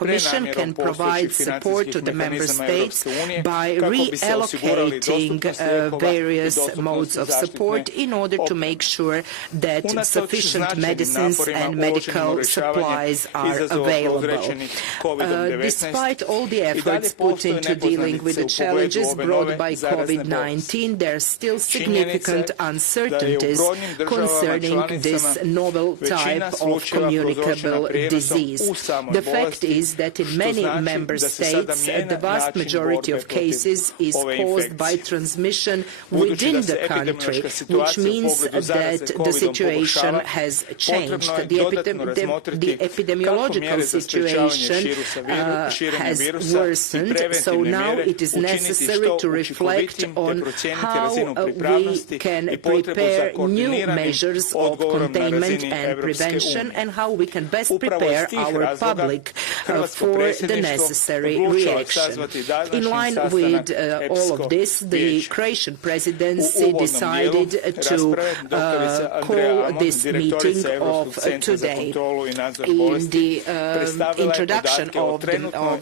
Commission can provide support to the Member States by reallocating various modes of support in order to make sure that sufficient medicines and medical supplies are available. Despite all the efforts put into dealing with the challenges brought by COVID-19, there are still significant uncertainties concerning this novel type of communicable disease. The fact is that in many Member States, the vast majority of cases is caused by transmission within the country, which means that the situation has changed. The epidemiological situation has worsened, so now it is necessary to reflect on how we can prepare new measures of containment and prevention and how we can best prepare our public for the necessary reaction. In line with all of this, the Croatian presidency decided to call this meeting of today. In the introduction of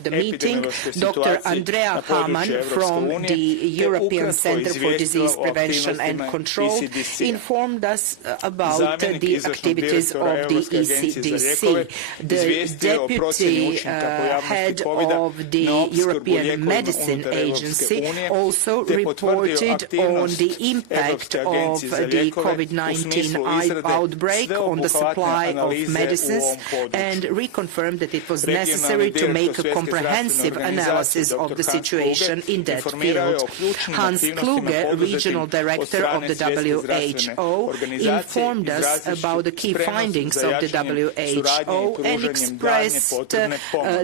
the meeting, Dr. Andrea Hamann from the European Centre for Disease Prevention and Control informed us about the activities of the ECDC. The deputy head of the European Medicine Agency also reported on the impact of the COVID-19 outbreak on the supply of medicines and reconfirmed that it was necessary to make a comprehensive analysis of the situation in that field. Hans Kluge, regional director of the WHO, informed us about the key findings of the WHO and expressed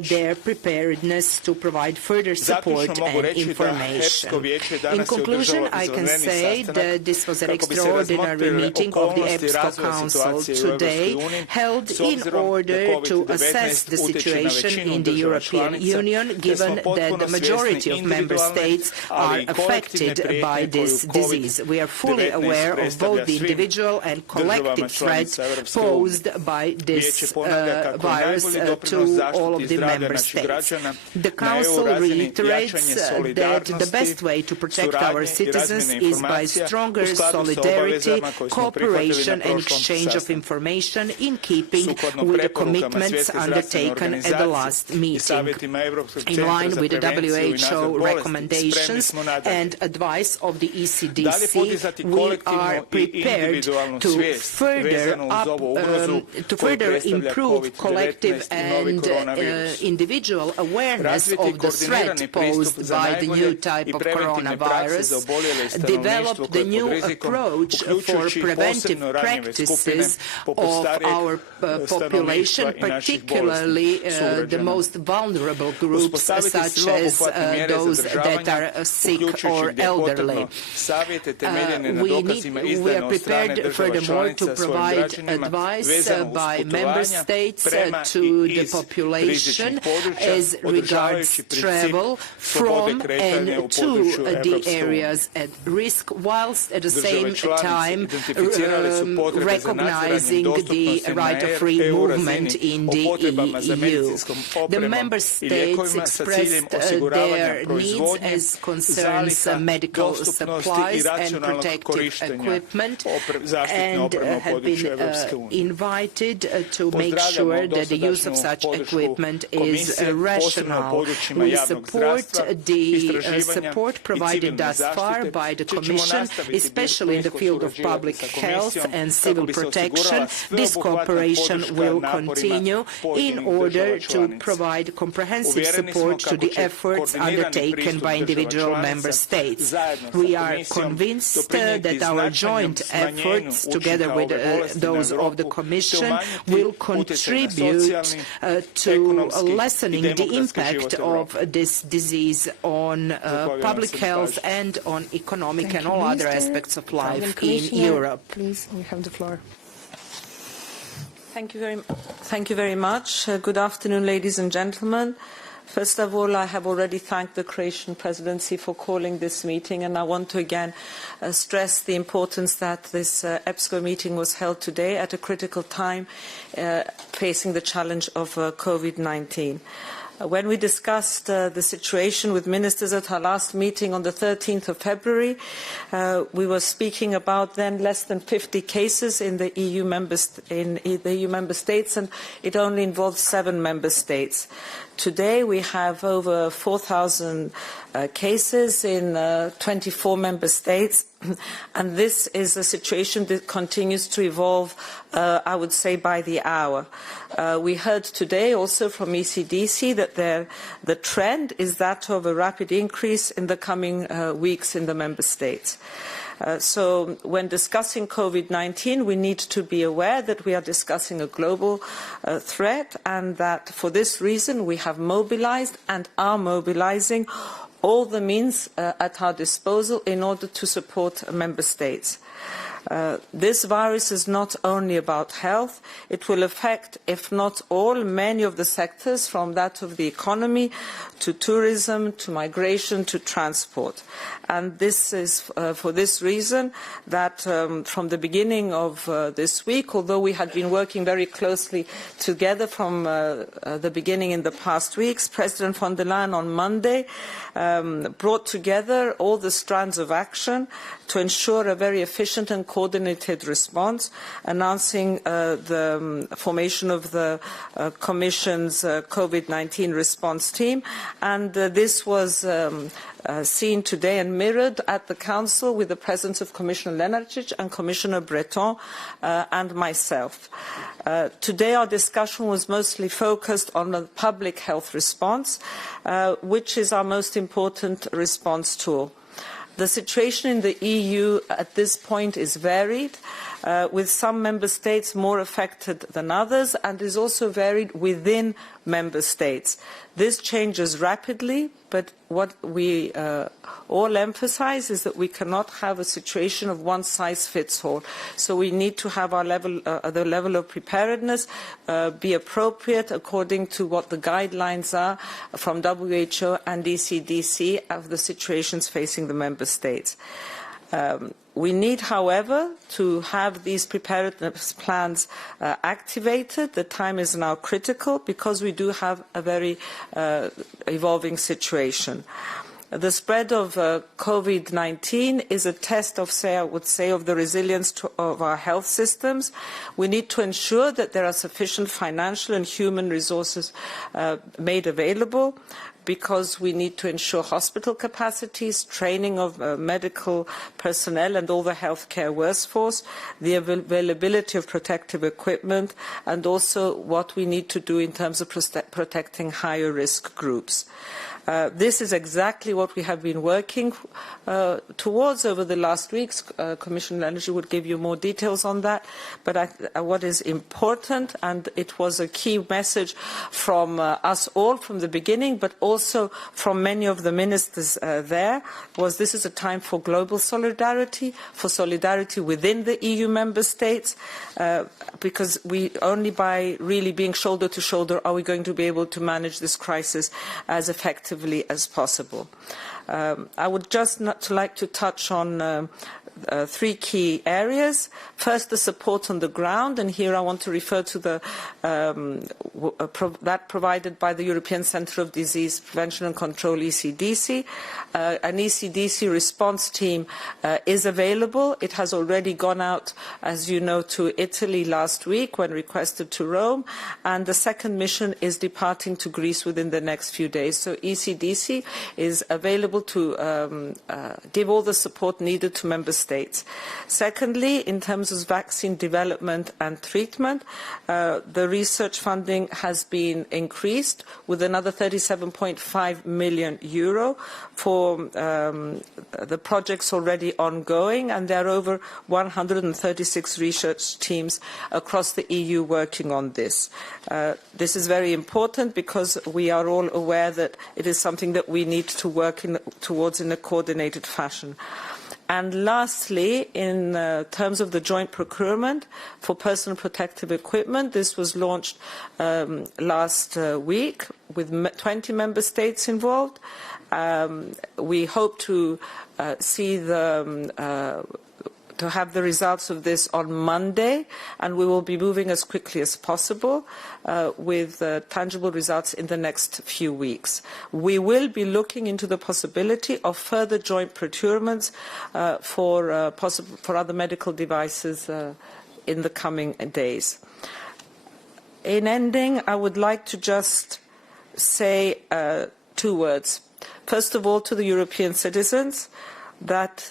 their preparedness to provide further support and information. In conclusion, I can say that this was an extraordinary meeting of the EPSCO Council today, held in order to assess the situation in the European Union, given that the majority of Member States are affected by this disease. We are fully aware of both the individual and collective threats posed by this virus to all of the Member States. The Council reiterates that the best way to protect our citizens is by stronger solidarity, cooperation and exchange of information in keeping with the commitments undertaken at the last meeting. In line with the WHO recommendations and advice of the ECDC, we are prepared to further improve collective and individual awareness of the threat posed by the new type of coronavirus, develop the new approach for preventive practices of our population, particularly the most vulnerable groups such as those that are sick or elderly. We are prepared furthermore to provide advice by Member States to the population as regards travel from and to the areas at risk, whilst at the same time recognizing the right of free movement in the EU. The Member States expressed their needs as concerns medical supplies and protective equipment and have been invited to make sure that the use of such equipment is rational. We support the support provided thus far by the Commission, especially in the field of public health and civil protection. This cooperation will continue in order to provide comprehensive support to the efforts undertaken by individual Member States. We are convinced that our joint efforts, together with those of the Commission, will contribute to lessening the impact of this disease on public health and on economic and all other aspects of life in Europe. Please, we have the floor. Thank you very much. Good afternoon, ladies and gentlemen. First of all, I have already thanked the Croatian presidency for calling this meeting, and I want to again stress the importance that this EPSCO meeting was held today at a critical time facing the challenge of COVID-19. When we discussed the situation with ministers at our last meeting on the 13th of February, we were speaking about then less than 50 cases in the EU member states, and it only involved 7 member states. Today we have over 4,000 cases in 24 member states, and this is a situation that continues to evolve, I would say, by the hour. We heard today also from ECDC that the trend is that of a rapid increase in the coming weeks in the member states. So when discussing COVID-19, we need to be aware that we are discussing a global threat, and that for this reason we have mobilized and are mobilizing all the means at our disposal in order to support member states. This virus is not only about health. It will affect, if not all, many of the sectors, from that of the economy to tourism, to migration, to transport. And this is for this reason that from the beginning of this week, although we had been working very closely together from the beginning in the past weeks, President von der Leyen on Monday brought together all the strands of action to ensure a very efficient and coordinated response, announcing the formation of the Commission's COVID-19 response team. And this was seen today and mirrored at the Council with the presence of Commissioner Lenarčič and Commissioner Breton and myself. Today our discussion was mostly focused on the public health response, which is our most important response tool. The situation in the EU at this point is varied, with some member states more affected than others, and is also varied within member states. This changes rapidly, but what we all emphasize is that we cannot have a situation of one size fits all. So we need to have our the level of preparedness be appropriate according to what the guidelines are from WHO and ECDC of the situations facing the member states. We need, however, to have these preparedness plans activated. The time is now critical because we do have a very evolving situation. The spread of COVID-19 is a test of, I would say, of the resilience of our health systems. We need to ensure that there are sufficient financial and human resources made available, because we need to ensure hospital capacities, training of medical personnel and all the healthcare workforce, the availability of protective equipment, and also what we need to do in terms of protecting higher risk groups. This is exactly what we have been working towards over the last weeks. Commissioner Lenarčič would give you more details on that. But what is important, and it was a key message from us all from the beginning, but also from many of the ministers there, was this is a time for global solidarity, for solidarity within the EU member states, because only by really being shoulder to shoulder are we going to be able to manage this crisis as effectively as possible. I would just like to touch on 3 key areas. First, the support on the ground, and here I want to refer to that provided by the European Centre of Disease Prevention and Control, ECDC. An ECDC response team is available. It has already gone out, as you know, to Italy last week when requested to Rome, and the second mission is departing to Greece within the next few days. So ECDC is available to give all the support needed to member states. Secondly, in terms of vaccine development and treatment, the research funding has been increased with another €37.5 million for the projects already ongoing, and there are over 136 research teams across the EU working on this. This is very important because we are all aware that it is something that we need to work towards in a coordinated fashion. And lastly, in terms of the joint procurement for personal protective equipment, this was launched last week with 20 member states involved. We hope to see the to have the results of this on Monday, and we will be moving as quickly as possible with tangible results in the next few weeks. We will be looking into the possibility of further joint procurements for other medical devices in the coming days. In ending, I would like to just say 2 words. First of all, to the European citizens, that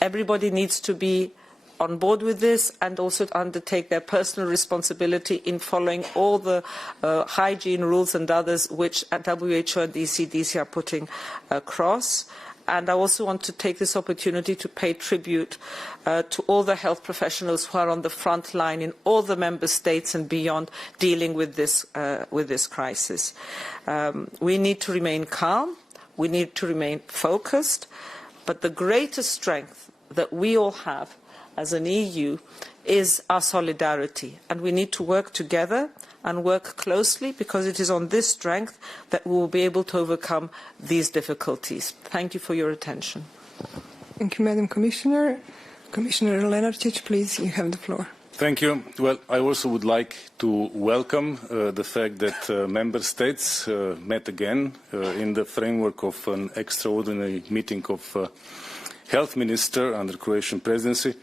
everybody needs to be on board with this and also to undertake their personal responsibility in following all the hygiene rules and others which WHO and ECDC are putting across. And I also want to take this opportunity to pay tribute to all the health professionals who are on the front line in all the member states and beyond dealing with this crisis. We need to remain calm. We need to remain focused. But the greatest strength that we all have as an EU is our solidarity. And we need to work together and work closely, because it is on this strength that we will be able to overcome these difficulties. Thank you for your attention. Thank you, Madam Commissioner. Commissioner Lenarčič, please, you have the floor. Thank you. Well, I also would like to welcome the fact that member states met again in the framework of an extraordinary meeting of health minister under Croatian presidency.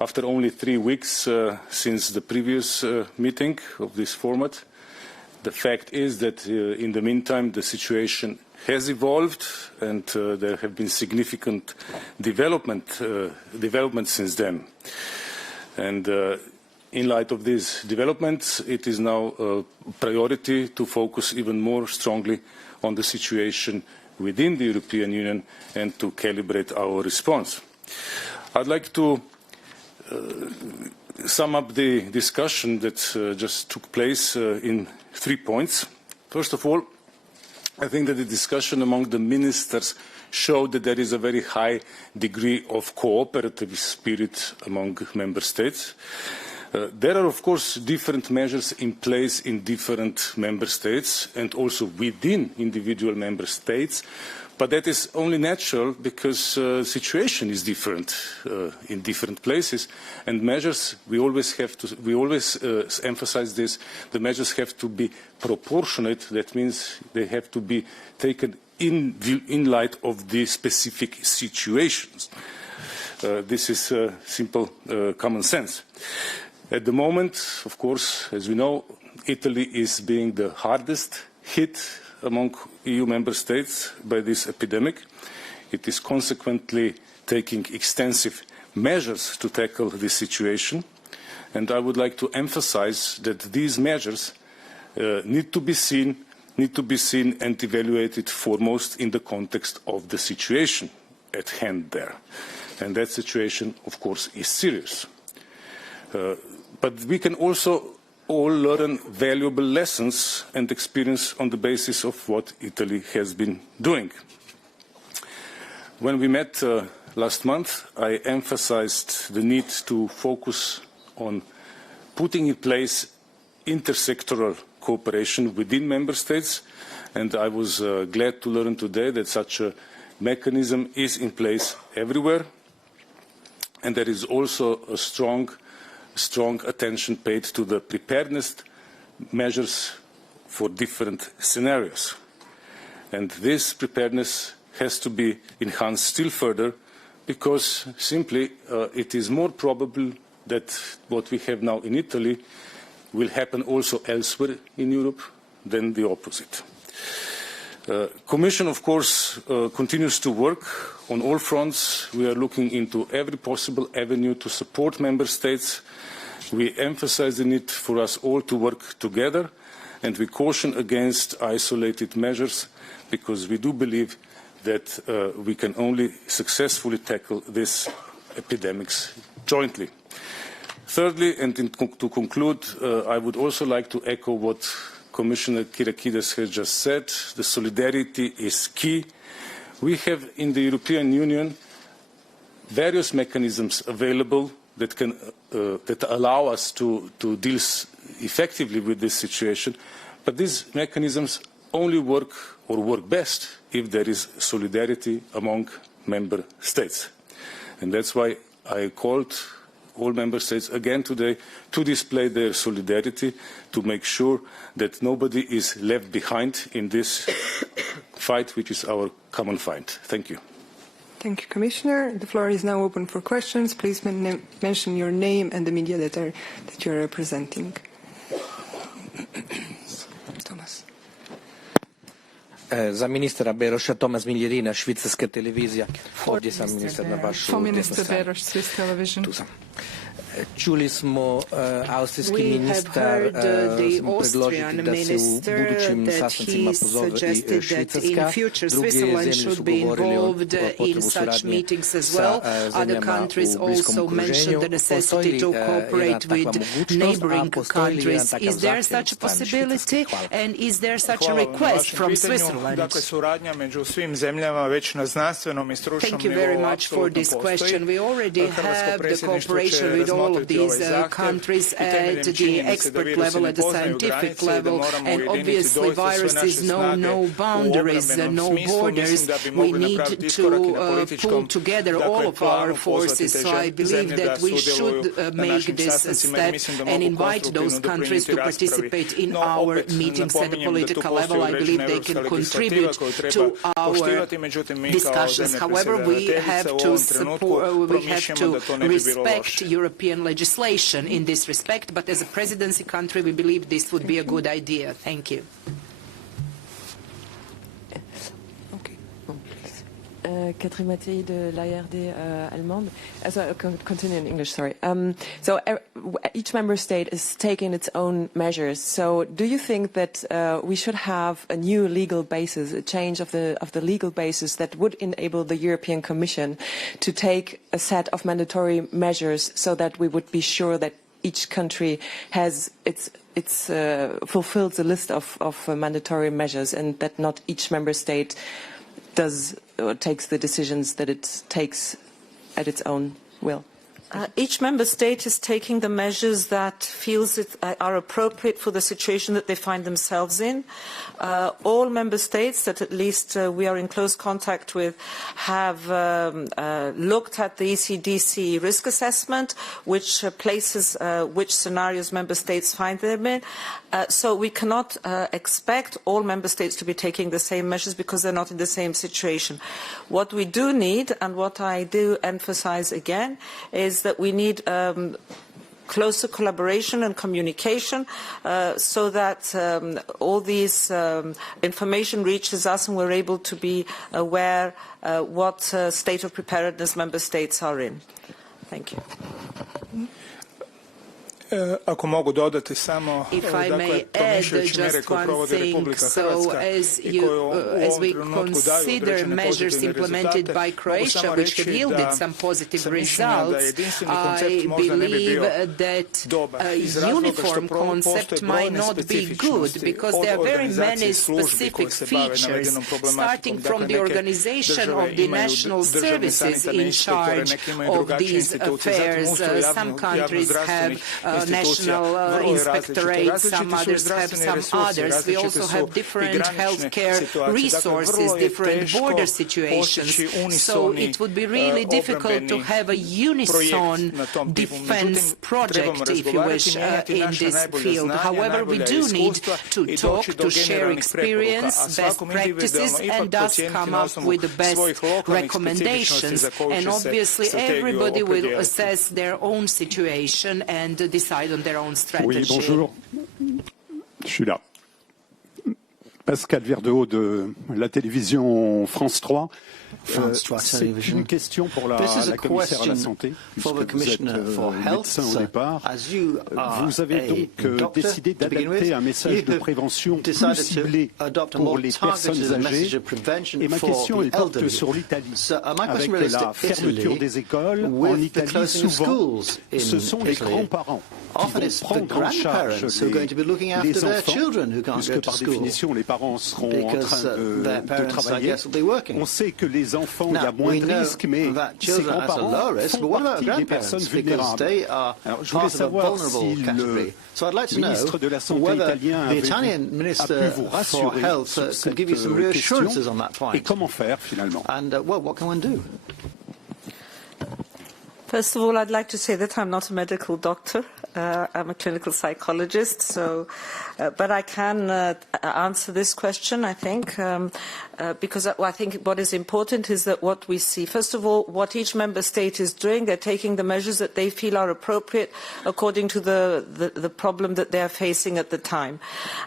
After only 3 weeks since the previous meeting of this format, the fact is that in the meantime the situation has evolved and there have been significant developments since then. And in light of these developments, it is now a priority to focus even more strongly on the situation within the European Union and to calibrate our response. I'd like to sum up the discussion that just took place in 3 points. First of all, I think that the discussion among the ministers showed that there is a very high degree of cooperative spirit among member states. There are, of course, different measures in place in different member states and also within individual member states. But that is only natural because the situation is different in different places, and measures, we always emphasize this, the measures have to be proportionate. That means they have to be taken in light of the specific situations. This is simple common sense. At the moment, of course, as we know, Italy is being the hardest hit among EU member states by this epidemic. It is consequently taking extensive measures to tackle this situation. And I would like to emphasize that these measures need to be seen and evaluated foremost in the context of the situation at hand there. And that situation, of course, is serious. But we can also all learn valuable lessons and experience on the basis of what Italy has been doing. When we met last month, I emphasized the need to focus on putting in place intersectoral cooperation within member states, and I was glad to learn today that such a mechanism is in place everywhere, and there is also a strong attention paid to the preparedness measures for different scenarios. And this preparedness has to be enhanced still further because simply it is more probable that what we have now in Italy will happen also elsewhere in Europe than the opposite. Commission, of course, continues to work on all fronts. We are looking into every possible avenue to support member states. We emphasize the need for us all to work together, and we caution against isolated measures because we do believe that we can only successfully tackle these epidemics jointly. Thirdly, and to conclude, I would also like to echo what Commissioner Kyriakides has just said. The solidarity is key. We have in the European Union various mechanisms available that allow us to deal effectively with this situation, but these mechanisms only work or work best if there is solidarity among member states. And that's why I called all member states again today to display their solidarity, to make sure that nobody is left behind in this fight, which is our common fight. Thank you. Thank you, Commissioner. The floor is now open for questions. Please mention your name and the media that you're representing. Thomas. Za ministra Beroša, Tomas Miljerina, švicarska televizija. Ovdje sam ministar na vašu desnu stranu. Tu sam. Čuli smo austrijski ministar predložiti da se u budućim sastancima pozove i Švicarska. Druge zemlje su govorili o potrebu suradnje sa zemljama u bliskom okruženju. Postoji li jedna takva mogućnost, a postoji li jedan takav zahtjev od strane Švicarske? Hvala. Dakle, suradnja među svim zemljama već na znanstvenom i stručnom nivou apsolutno postoji. Hrvatsko predsjedništvo će razmotriti all of these countries at the expert level, at the scientific level, and obviously viruses know no boundaries, no borders. We need to pull together all of our forces. So I believe that we should make this step and invite those countries to participate in our meetings at the political level. I believe they can contribute to our discussions. However, we have to support, we have to respect European legislation in this respect, but as a presidency country, we believe this would be a good idea. Thank you. Catherine Mattei de l'ARD allemande. So continue in English, sorry. So each member state is taking its own measures. So do you think that we should have a new legal basis, a change of the legal basis that would enable the European Commission to take a set of mandatory measures so that we would be sure that each country has fulfills the list of mandatory measures and that not each member state does or takes the decisions that it takes at its own will? Each member state is taking the measures that feels are appropriate for the situation that they find themselves in. All member states that at least we are in close contact with have looked at the ECDC risk assessment, which places which scenarios member states find them in. So we cannot expect all member states to be taking the same measures because they're not in the same situation. What we do need, and what I do emphasize again, is that we need closer collaboration and communication so that all these information reaches us and we're able to be aware what state of preparedness member states are in. Thank you. Ako mogu dodati samo, if I may add just one thing, so as we consider measures implemented by Croatia, which have yielded some positive results, I believe that a uniform concept might not be good, because there are very many specific features, starting from the organization of the national services in charge of these affairs. Some countries have national inspectorates, some others have some others. We also have different healthcare resources, different border situations. So it would be really difficult to have a unison defense project, if you wish, in this field. However, we do need to talk, to share experience, best practices, and thus come up with the best recommendations. And obviously, everybody will assess their own situation and decide on their own strategy. Oui, bonjour. Je suis là. Pascal Verdehaut de la télévision France 3. C'est une question pour la commissaire à la santé, puisque vous êtes médecin au départ. Vous avez donc décidé d'adapter un message de prévention plus ciblé pour les personnes âgées. Et ma question porte sur l'Italie. Avec la fermeture des écoles, en Italie, souvent, ce sont les grands-parents qui vont prendre en charge les enfants, puisque par définition, les parents seront en train de travailler. On sait que les enfants, il y a moins de risques, mais ces grands-parents font partie des personnes vulnérables. Alors, je voulais savoir si le ministre de la Santé italien a pu vous rassurer sur cette question et comment faire finalement. First of all, I'd like to say that I'm not a medical doctor. I'm a clinical psychologist, but I can answer this question, I think, because I think what is important is that what we see, first of all, what each member state is doing, they're taking the measures that they feel are appropriate according to the problem that they are facing at the time.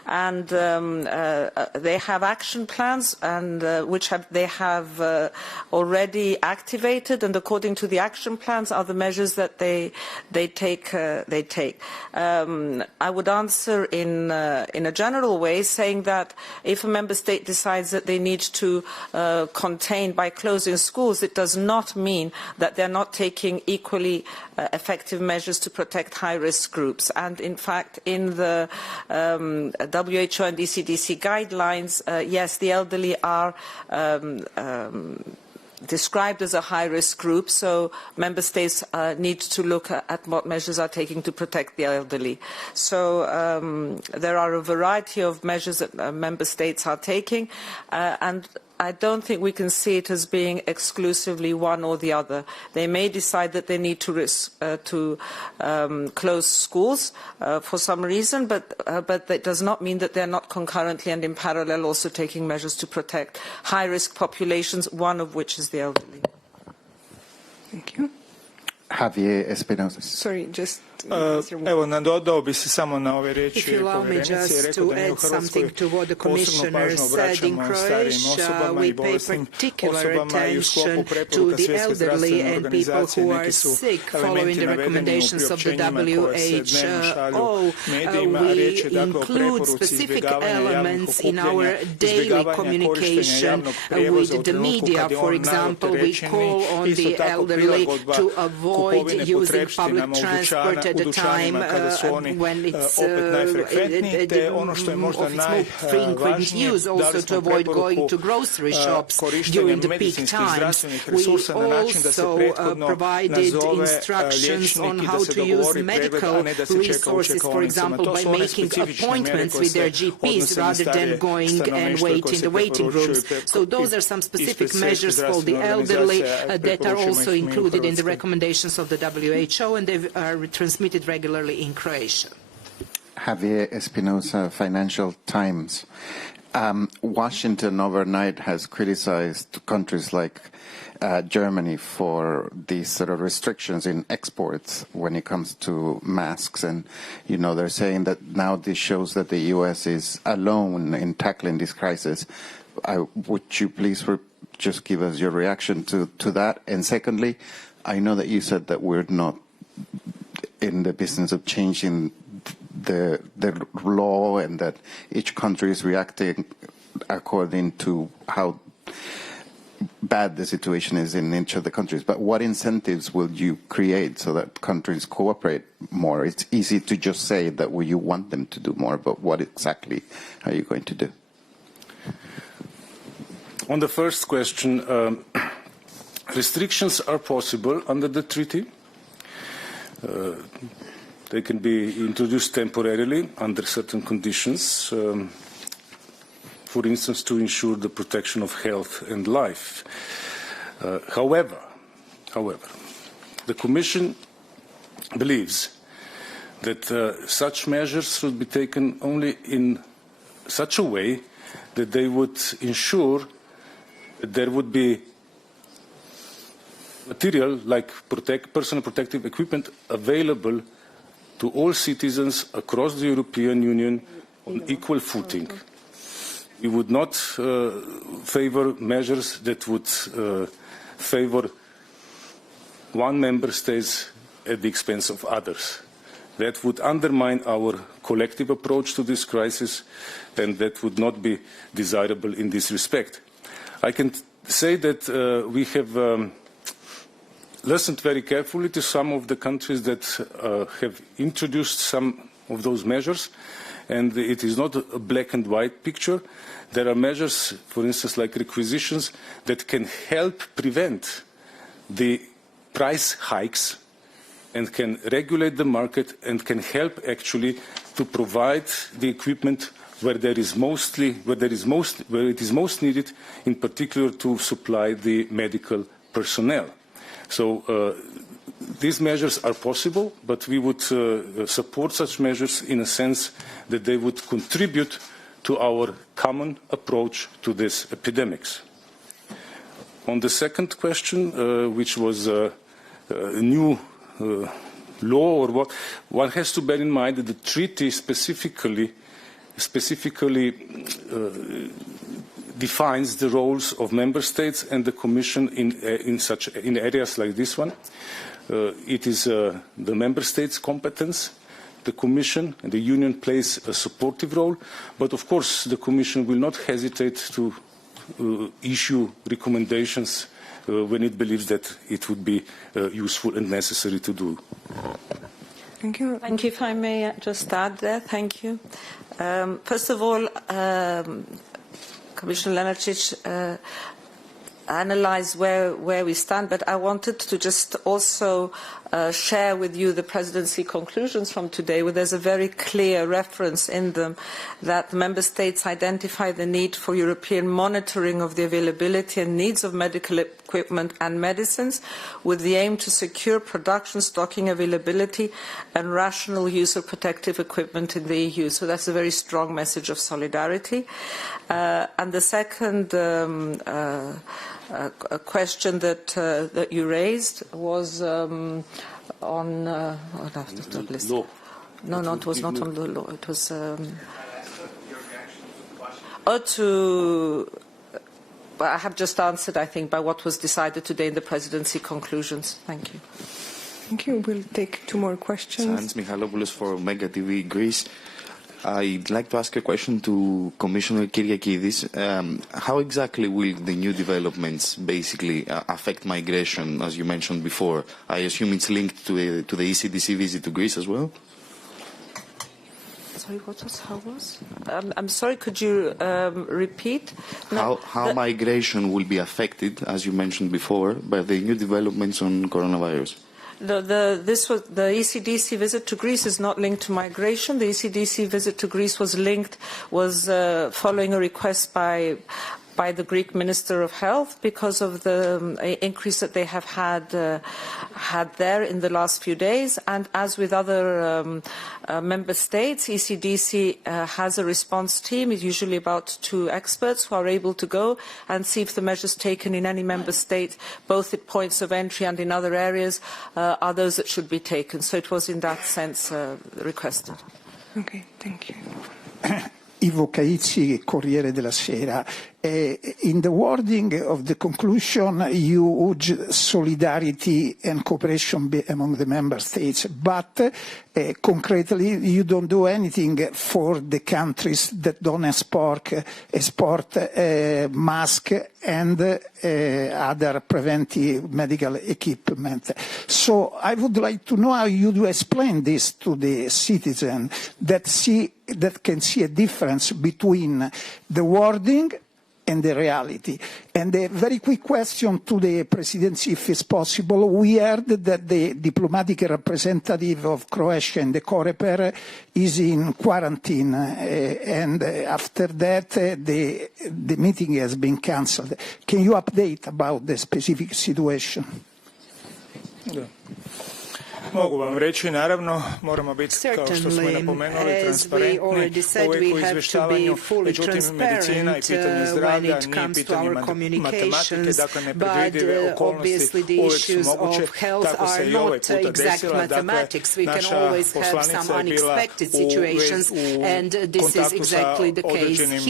And they have action plans, and which they have already activated, and according to the action plans are the measures that they take. I would answer in a general way, saying that if a member state decides that they need to contain by closing schools, it does not mean that they're not taking equally effective measures to protect high-risk groups. And in fact, in the WHO and ECDC guidelines, yes, the elderly are described as a high-risk group, so member states need to look at what measures are taken to protect the elderly. So there are a variety of measures that member states are taking, and I don't think we can see it as being exclusively one or the other. They may decide that they need to close schools for some reason, but that does not mean that they're not concurrently and in parallel also taking measures to protect high-risk populations, one of which is the elderly. Thank you. Javier Espinosa. Sorry, just... Evo, nadodao bi se samo na ove riječi If you allow me just to add something to what the Commissioner said, in Croatia we pay particular attention to the elderly and people who are sick following the recommendations of the WHO. We include specific elements in our daily communication with the media. For example, we call on the elderly to avoid using public transport at the time when it's more frequent use, also to avoid going to grocery shops during the peak times. We also provided instructions on how to use medical resources, for example, by making appointments with their GPs rather than going and wait in the waiting rooms. So those are some specific measures for the elderly that are also included in the recommendations of the WHO, and they are transmitted regularly in Croatia. Javier Espinosa, Financial Times. Washington overnight has criticized countries like Germany for these sort of restrictions in exports when it comes to masks, and they're saying that now this shows that the U.S. is alone in tackling this crisis. Would you please just give us your reaction to that? And secondly, I know that you said that we're not in the business of changing the law and that each country is reacting according to how bad the situation is in each of the countries. But what incentives will you create so that countries cooperate more? It's easy to just say that you want them to do more, but what exactly are you going to do? On the first question, restrictions are possible under the treaty. They can be introduced temporarily under certain conditions, for instance, to ensure the protection of health and life. However, the Commission believes that such measures should be taken only in such a way that they would ensure that there would be material like personal protective equipment available to all citizens across the European Union on equal footing. We would not favor measures that would favor one member state at the expense of others. That would undermine our collective approach to this crisis, and that would not be desirable in this respect. I can say that we have listened very carefully to some of the countries that have introduced some of those measures, and it is not a black and white picture. There are measures, for instance, like requisitions, that can help prevent the price hikes and can regulate the market and can help actually to provide the equipment where it is most needed, in particular to supply the medical personnel. So these measures are possible, but we would support such measures in a sense that they would contribute to our common approach to these epidemics. On the second question, which was a new law or what, one has to bear in mind that the treaty specifically defines the roles of member states and the Commission in areas like this one. It is the member states' competence. The Commission and the Union plays a supportive role, but of course the Commission will not hesitate to issue recommendations when it believes that it would be useful and necessary to do. Thank you. Thank you. If I may just add there, thank you. First of all, Commissioner Lenarčič analysed where we stand, but I wanted to just also share with you the presidency conclusions from today, where there's a very clear reference in them that the member states identify the need for European monitoring of the availability and needs of medical equipment and medicines, with the aim to secure production, stocking, availability and rational use of protective equipment in the EU. So that's a very strong message of solidarity. And the second a question that you raised was on law. No, it was not on the law. It was I have just answered, I think, by what was decided today in the presidency conclusions. Thank you. Thank you. We'll take two more questions. Hans Michalopoulos for Mega TV Greece. I'd like to ask a question to Commissioner Kyriakidis. How exactly will the new developments basically affect migration, as you mentioned before? I assume it's linked to the ECDC visit to Greece as well? Sorry, how was? I'm sorry, could you repeat? No, how migration will be affected, as you mentioned before, by the new developments on coronavirus? The ECDC visit to Greece is not linked to migration. The ECDC visit to Greece was following a request by the Greek Minister of Health because of the increase that they have had there in the last few days. And as with other member states, ECDC has a response team, usually about 2 experts, who are able to go and see if the measures taken in any member state, both at points of entry and in other areas, are those that should be taken. So it was in that sense requested. Okay, thank you. Ivo Caizzi, Corriere della Sera. In the wording of the conclusion, you urge solidarity and cooperation among the member states, but concretely, you don't do anything for the countries that don't export masks and other preventive medical equipment. So I would like to know how you do explain this to the citizen that can see a difference between the wording and the reality. And a very quick question to the presidency, if it's possible. We heard that the diplomatic representative of Croatia in the Coreper is in quarantine, and after that the meeting has been cancelled. Can you update about the specific situation? Yeah. Mogu vam reći, naravno, moramo biti, kao što smo i napomenuli, transparentni uvijek u izvještavanju, međutim, medicina i pitanje zdravlja nije pitanje matematike, dakle, nepredvidive okolnosti uvijek su moguće, tako se i ovaj puta desila, dakle, naša poslanica je bila u kontaktu sa određenim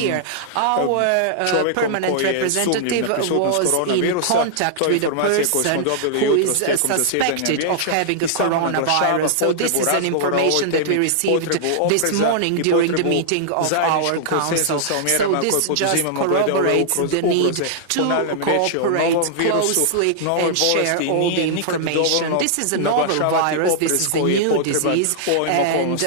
čovjekom koji je sumnjiv na prisutnost koronavirusa, to je informacija koju smo dobili jutros tijekom zasjedanja vijeća. Coronavirus. So this is an information that we received this morning during the meeting of our council. So this just corroborates the need to cooperate closely and share all the information. This is a novel virus, this is a new disease, and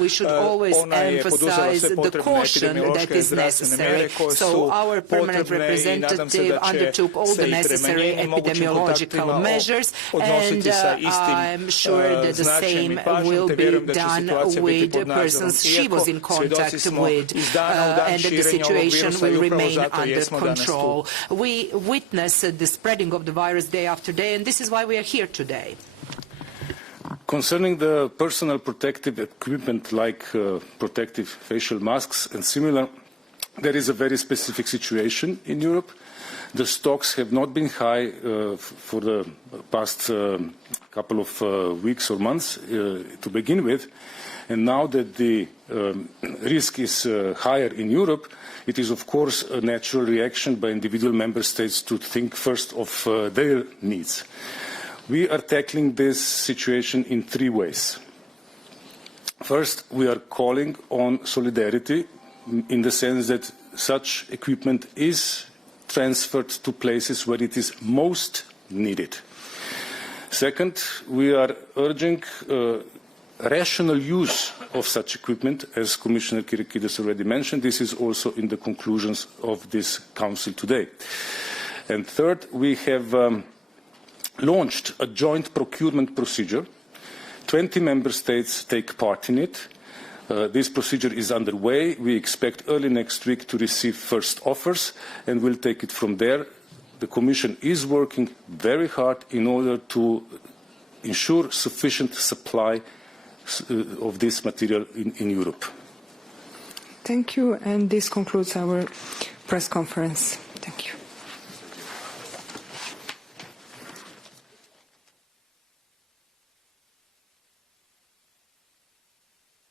we should always emphasize the caution that is necessary. So our permanent representative undertook all the necessary epidemiological measures, and I'm sure that the same will be done with the persons she was in contact with, and that the situation will remain under control. We witness the spreading of the virus day after day, and this is why we are here today. Concerning the personal protective equipment like protective facial masks and similar, there is a very specific situation in Europe. The stocks have not been high for the past couple of weeks or months to begin with. And now that the risk is higher in Europe, it is of course a natural reaction by individual member states to think first of their needs. We are tackling this situation in three ways. First, we are calling on solidarity in the sense that such equipment is transferred to places where it is most needed. Second, we are urging rational use of such equipment, as Commissioner Kyriakides already mentioned. This is also in the conclusions of this Council today. And third, we have launched a joint procurement procedure. 20 member states take part in it. This procedure is underway. We expect early next week to receive first offers, and we'll take it from there. The Commission is working very hard in order to ensure sufficient supply of this material in Europe. Thank you, and this concludes our press conference. Thank you.